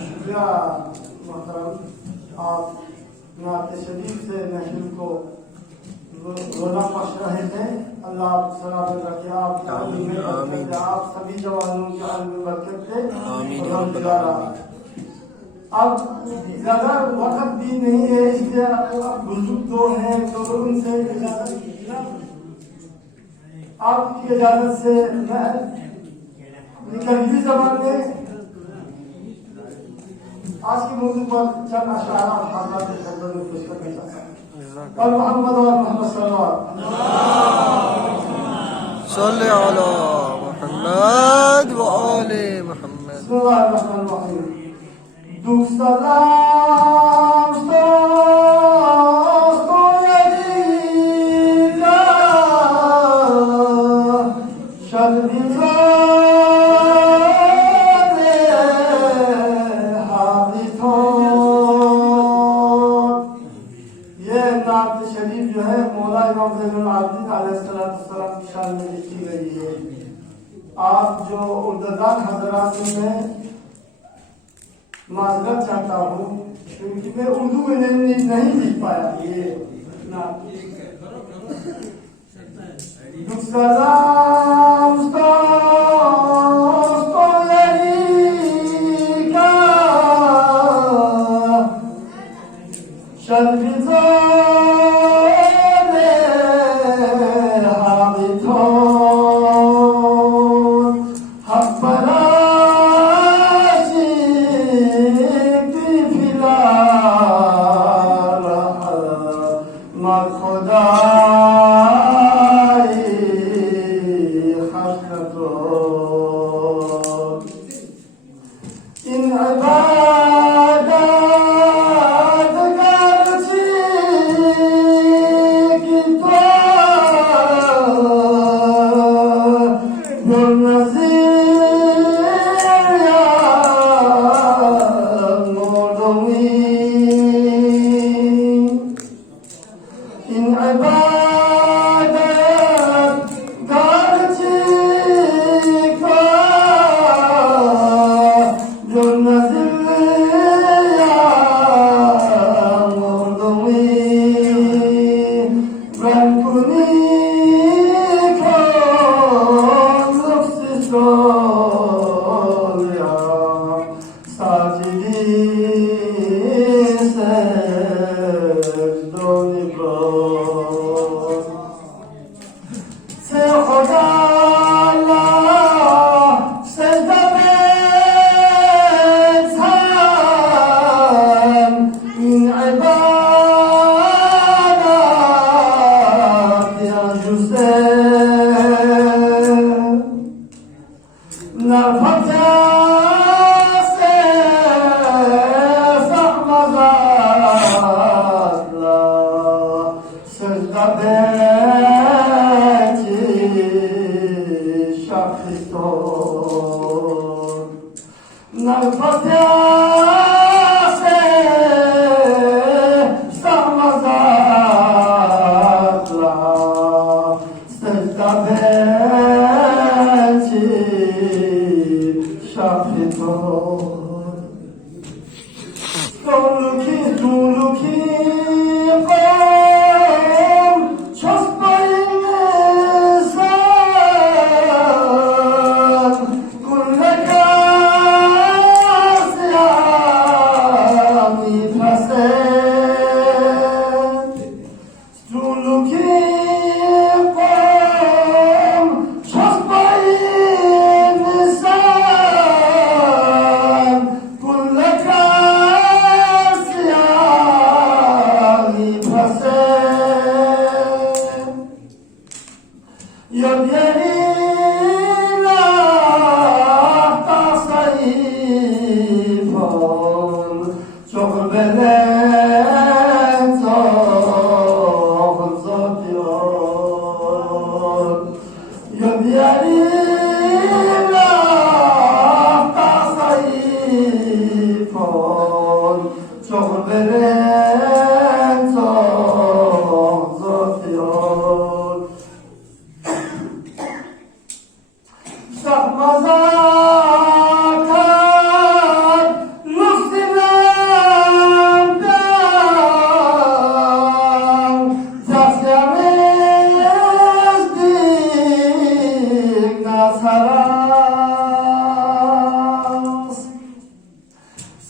शुक्रिया मोहतरम, आप नात शरीफ से महफिल को रोना बख्श रहे थे। अल्लाह आप सलामत रखे, आप सभी जवानों के हाल में बरकत दे। अब ज्यादा वक्त भी नहीं है, इसलिए अब बुजुर्ग दो हैं तो उनसे आपकी इजाजत से मैं निकलती जबान में आज की मौजूद पर चंद अशारा हालात खबर में पेश करना चाहता हूँ। और मोहम्मद صل على محمد وآل محمد. بسم الله الرحمن الرحيم. दुख सलाम शरीफ जो है मौला इमाम ज़ैनुल आबिदीन अलैहिस्सलाम की शान में लिखी गई है। आप जो उर्ददान हजरात से मैं माजरत चाहता हूँ क्योंकि मैं उर्दू में नहीं लिख पाया ये ना। दुख सलाम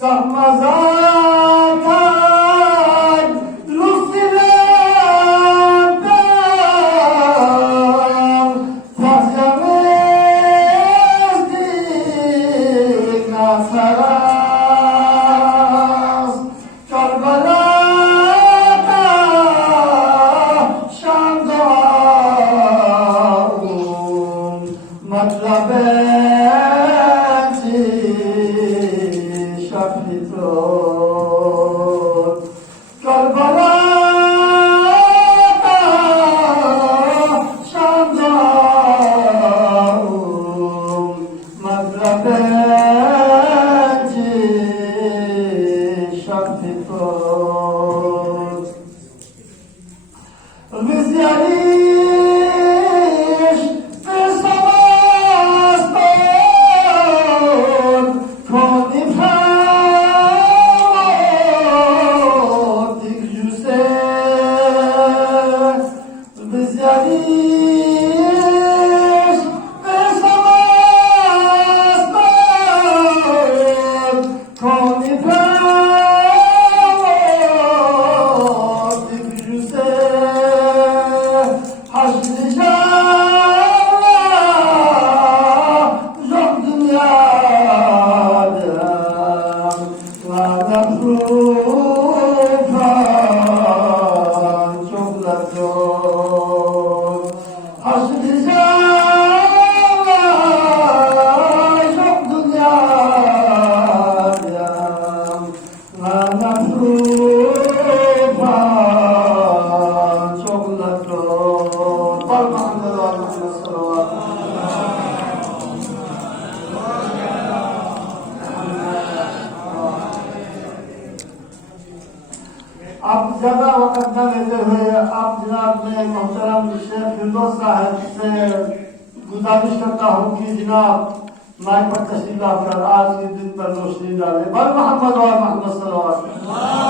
Sahmazatan Rusilemden Tazyamezdik Nasaras Karbela'da Şam'da Matlabeti Şafitot Karbela'da Şam'da Matlabeti Şafitot Biz yariş ve savaştan konifetik yüze Biz yariş ve savaştan konifetik yüze Haşr-ı Şah yok dünyada ve nefrukan çoklar çok Haşr-ı Şah yok dünyada ve nefrukan çoklar çok Parmağında var Muhammed sallallahu आप ज्यादा वक्त न लेते हुए आप जनाब ने मोहतरम शेख फिरदौस साहब से गुजारिश करता हूँ कि जनाब माइक पर तशरीफ लाकर आज के दिन पर रोशनी डाले बर मोहम्मद और मोहम्मद सल्लल्लाहु अलैहि वसल्लम